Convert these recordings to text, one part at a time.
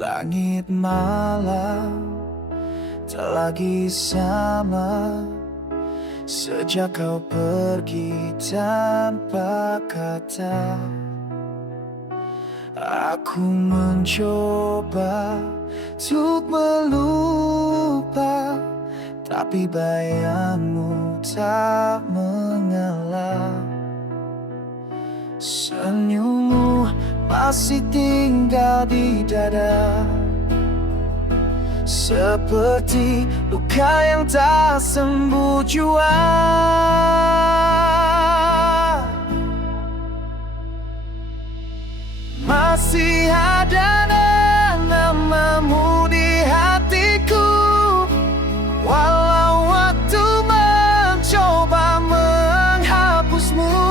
Langit malam tak lagi sama sejak kau pergi tanpa kata. Aku mencoba untuk melupa, tapi bayangmu tak mengalah. Senyummu masih tinggal di dada, seperti luka yang tak sembuh jua. Masih ada namamu di hatiku, walau waktu mencoba menghapusmu.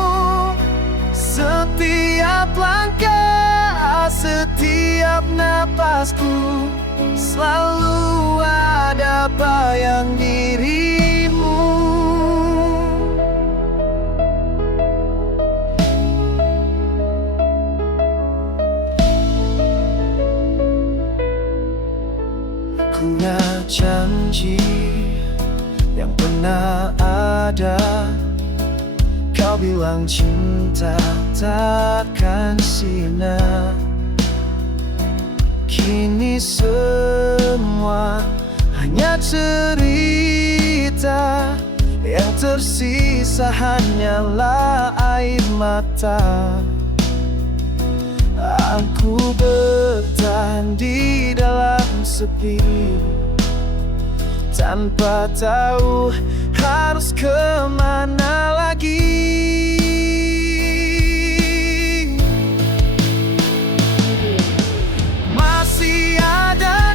Setiap langkah, setiap napasku, selalu ada bayang dirimu. Punya janji yang pernah ada, kau bilang cinta takkan sirna. Kini semua hanya cerita, yang tersisa hanyalah air mata. Aku bertahan di dalam sepi, tanpa tahu harus kemana lagi. Masih ada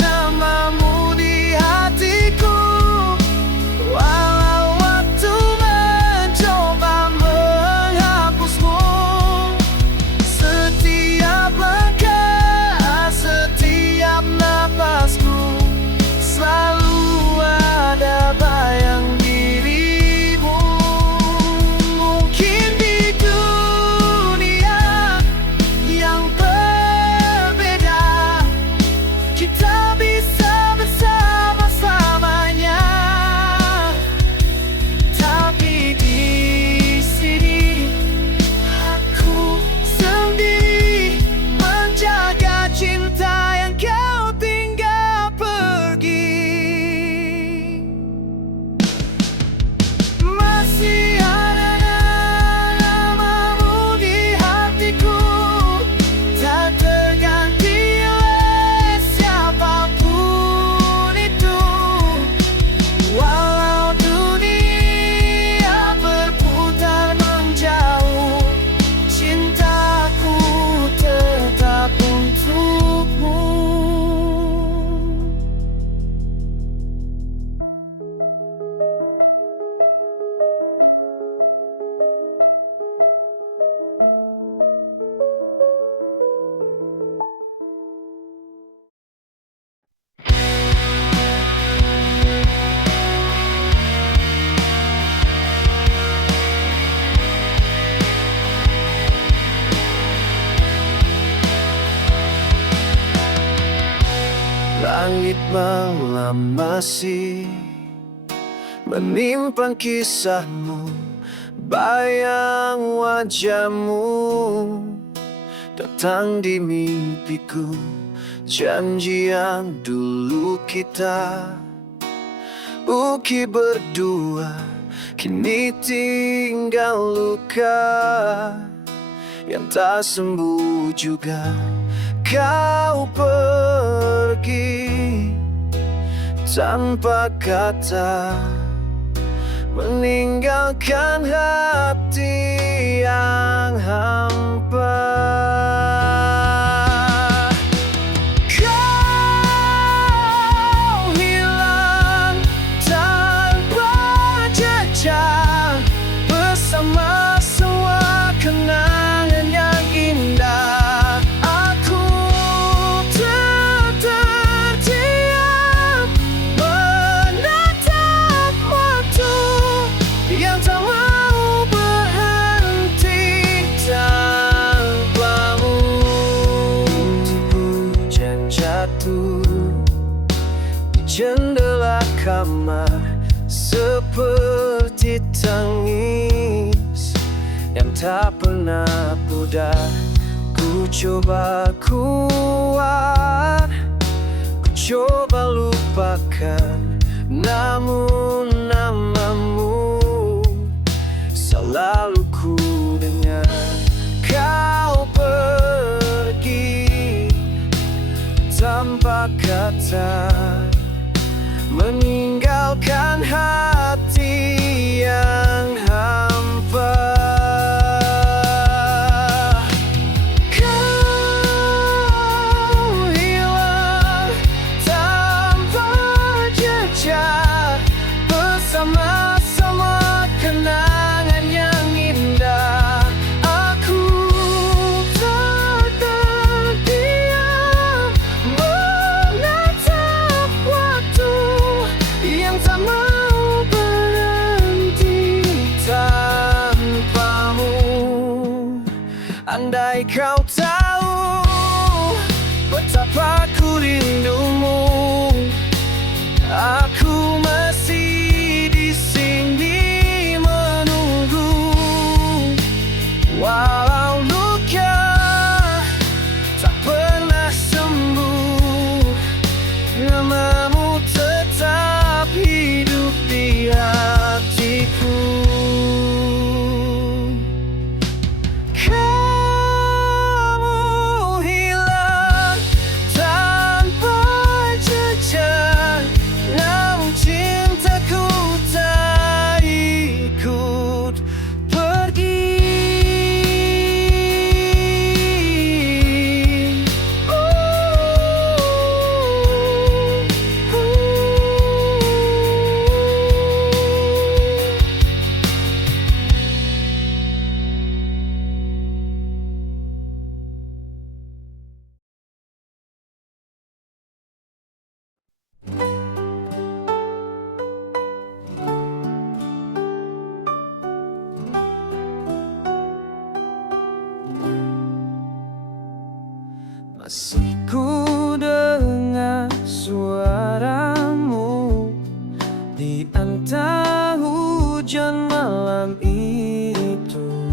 namamu di hatiku, walau waktu mencoba menghapusmu. Setiap langkah, setiap napasku, selalu ada bayang dirimu. Mungkin di dunia yang berbeda, kita bisa bersama selamanya. Tapi di sini aku sendiri menjaga cinta yang kau tinggal pergi. Masih ada namamu di hatiku, tak terganti oleh siapapun itu. Walau dunia berputar menjauh, cintaku tetap untukmu. Langit malam masih menyimpan kisahmu, bayang wajahmu datang di mimpiku. Janji yang dulu kita ukir berdua, kini tinggal luka yang tak sembuh juga. Kau pergi tanpa kata, meninggalkan hati yang hampa. Kau hilang tanpa jejak, bersama semua kenangan yang indah. Aku terdiam menatap waktu yang tak mau berhenti tanpa jendela kamar seperti tangis yang tak pernah pudar. Ku coba kuat, ku coba lupakan, namun namamu selalu ku dengar. Kau pergi tanpa kata, meninggalkan hati yang hampa. Kau hilang tanpa jejak, bersama semua kenangan yang indah. Aku tak terdiam menatap waktu yang tak mau berhenti tanpamu. Andai kau tahu betapa ku rindumu, aku masih di sini menunggu. Walau luka tak pernah sembuh, namamu tetap hidup di hatiku. Kamu hilang tanpa jejak, namun cintaku tak ikut pergi. Masih ku dengar suaramu di antara hujan malam itu.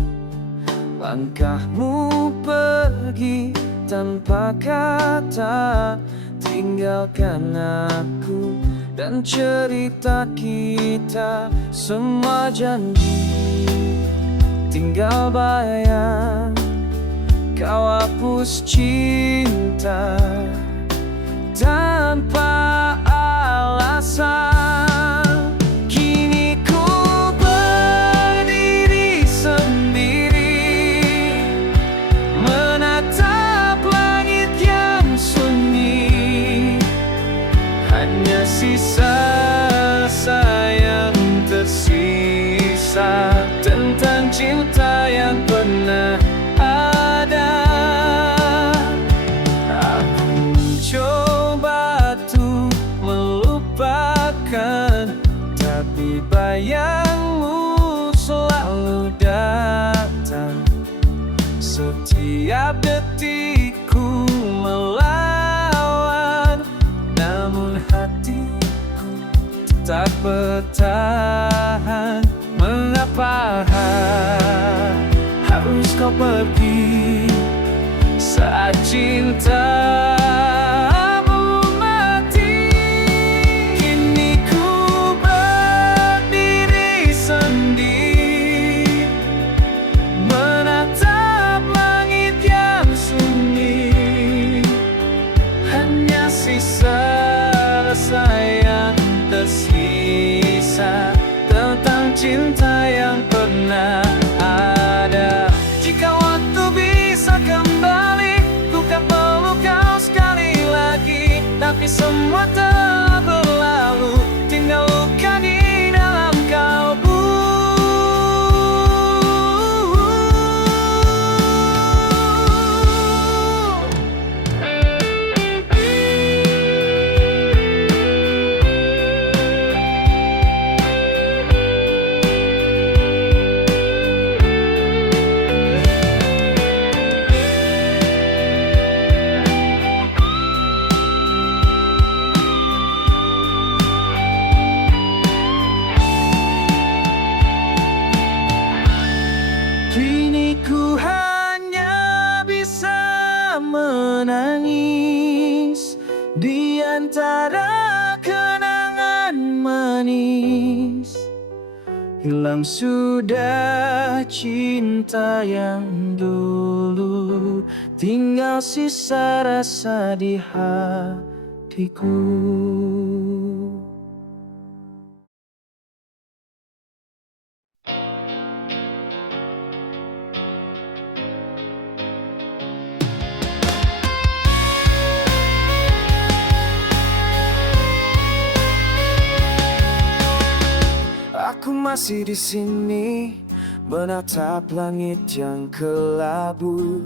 Langkahmu pergi tanpa kata, tinggalkan aku dan cerita kita. Semua janji tinggal bayang, kau hapus cinta tanpa alasan. Kini ku berdiri sendiri, menatap langit yang sunyi. Hanya sisa sayang tersisa tentang cinta yang pernah ada. Aku coba tuh melupakan, tapi bayangmu selalu datang. Setiap detikku melawan, namun hatiku tetap bertahan. Mengapa harus kau pergi saat cintamu mati? Kini ku berdiri sendiri, menatap langit yang sunyi. Hanya sisa rasa yang tersisa tentang cinta yang pernah ada. Jika waktu bisa kembali, ku kan peluk kau sekali lagi. Tapi semua telah berlalu, tinggal luka di dalam kalbu. manis. Hilang sudah cinta yang dulu, tinggal sisa rasa di hatiku. Aku masih di sini menatap langit yang kelabu.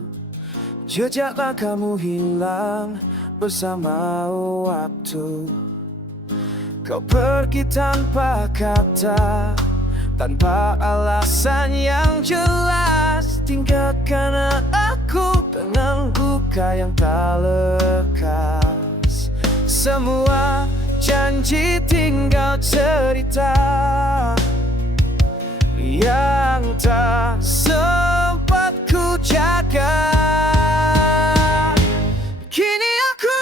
Jejak langkahmu hilang bersama waktu. Kau pergi tanpa kata, tanpa alasan yang jelas. Tinggalkan aku dengan luka yang tak lekas. Semua janji tinggal cerita yang tak sempat ku jaga. Kini aku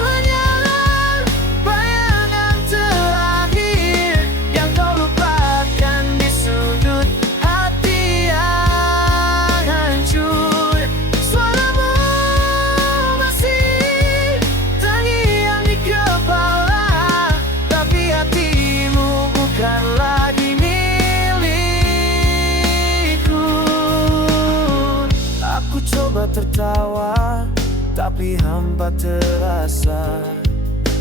hanyalah bayangan terakhir yang kau lupakan di sudut hati yang hancur. Suaramu masih terngiang di kepala, tapi hatimu bukan lagi milikku. Aku coba tertawa, tapi hampa terasa.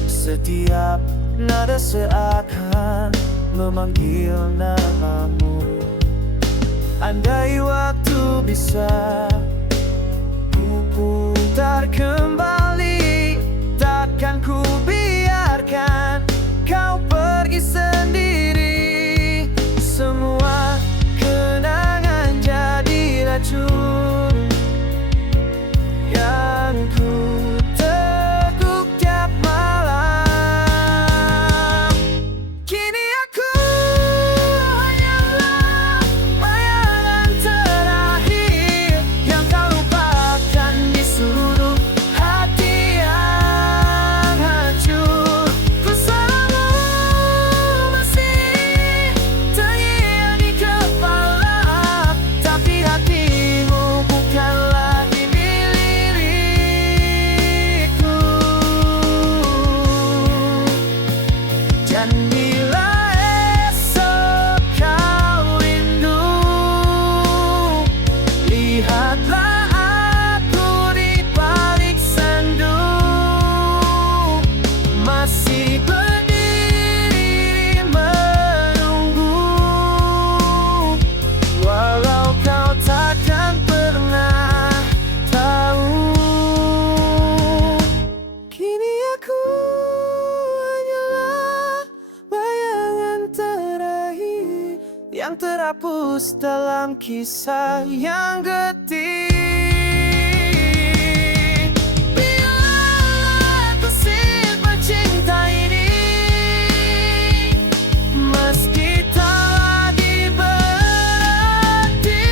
Setiap nada seakan memanggil namamu. Andai waktu bisa ku putar kembali, takkan ku biarkan kau pergi sendiri. Semua kenangan jadi racun yang ku teguk tiap malam. Kini aku hanyalah bayangan terakhir yang kau lupakan di sudut hati yang hancur. Suaramu masih terngiang di kepala, tapi hatimu bukan lagi milikku. Dan bila esok kau rindu, lihatlah aku di balik sendu, masih berdiri menunggu. Walau kau takkan pernah tahu, kini aku hanyalah bayangan terakhir yang terhapus dalam kisah yang getir. Biarlah aku simpan cinta ini, meski tak lagi berarti.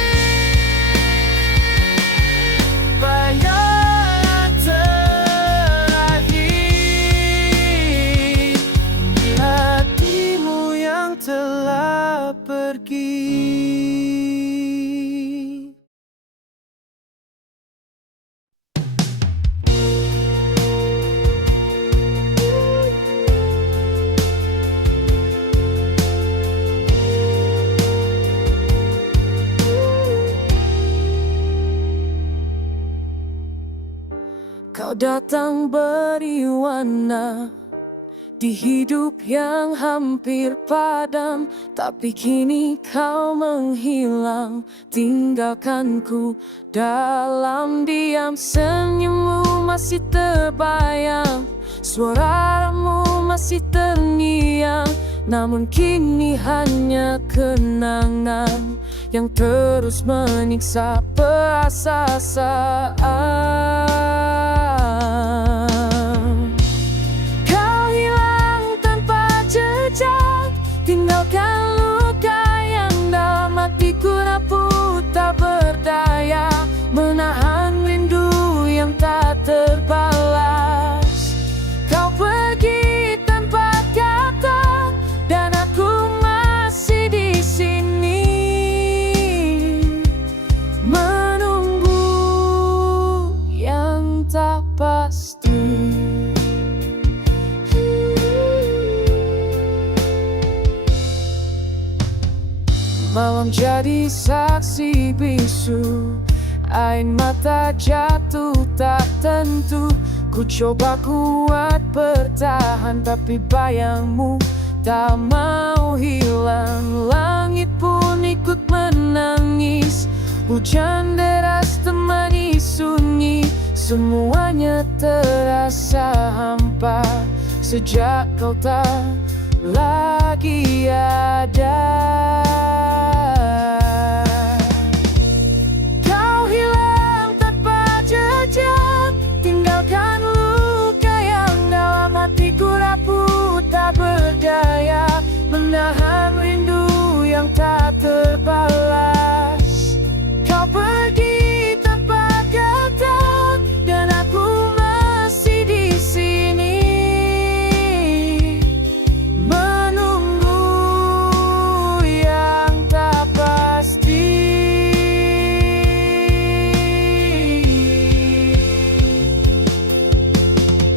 Bayangan terakhir di hatimu yang telah pergi. Kau datang beri warna di hidup yang hampir padam, tapi kini kau menghilang, tinggalkanku dalam diam. Senyummu masih terbayang, suaramu masih terngiang, namun kini hanya kenangan yang terus menyiksa perasaan. Kau hilang tanpa jejak, tinggalkan luka yang dalam hatiku rapuh tak berdaya, menahan rindu yang tak terbalas. Kau pergi tanpa kata, Malam jadi saksi bisu, air mata jatuh tak tentu. Ku coba kuat bertahan, tapi bayangmu tak mau hilang. Langit pun ikut menangis, hujan deras temani sunyi. Semuanya terasa hampa sejak kau tak lagi ada. Kau hilang tanpa jejak, tinggalkan luka yang dalam hatiku rapuh. Tak berdaya menahan rindu yang tak terbalas. Kau pergi tanpa kata, dan aku masih di sini menunggu yang tak pasti.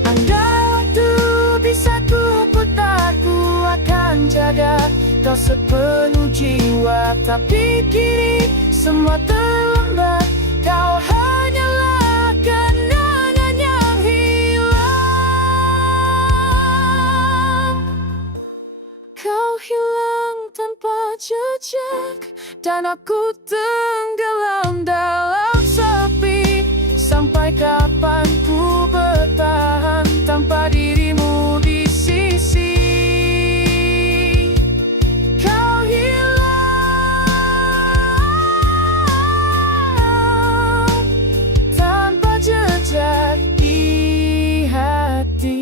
Andai waktu bisa ku putar, ku akan jaga kau sepenuh jiwa. Tapi kini semua terlambat, kau hanyalah kenangan yang hilang. Kau hilang tanpa jejak, dan aku tenggelam dalam sepi. Sampai kapan ku bertahan tanpa dirimu di sisi? Kau hilang tanpa jejak di hati.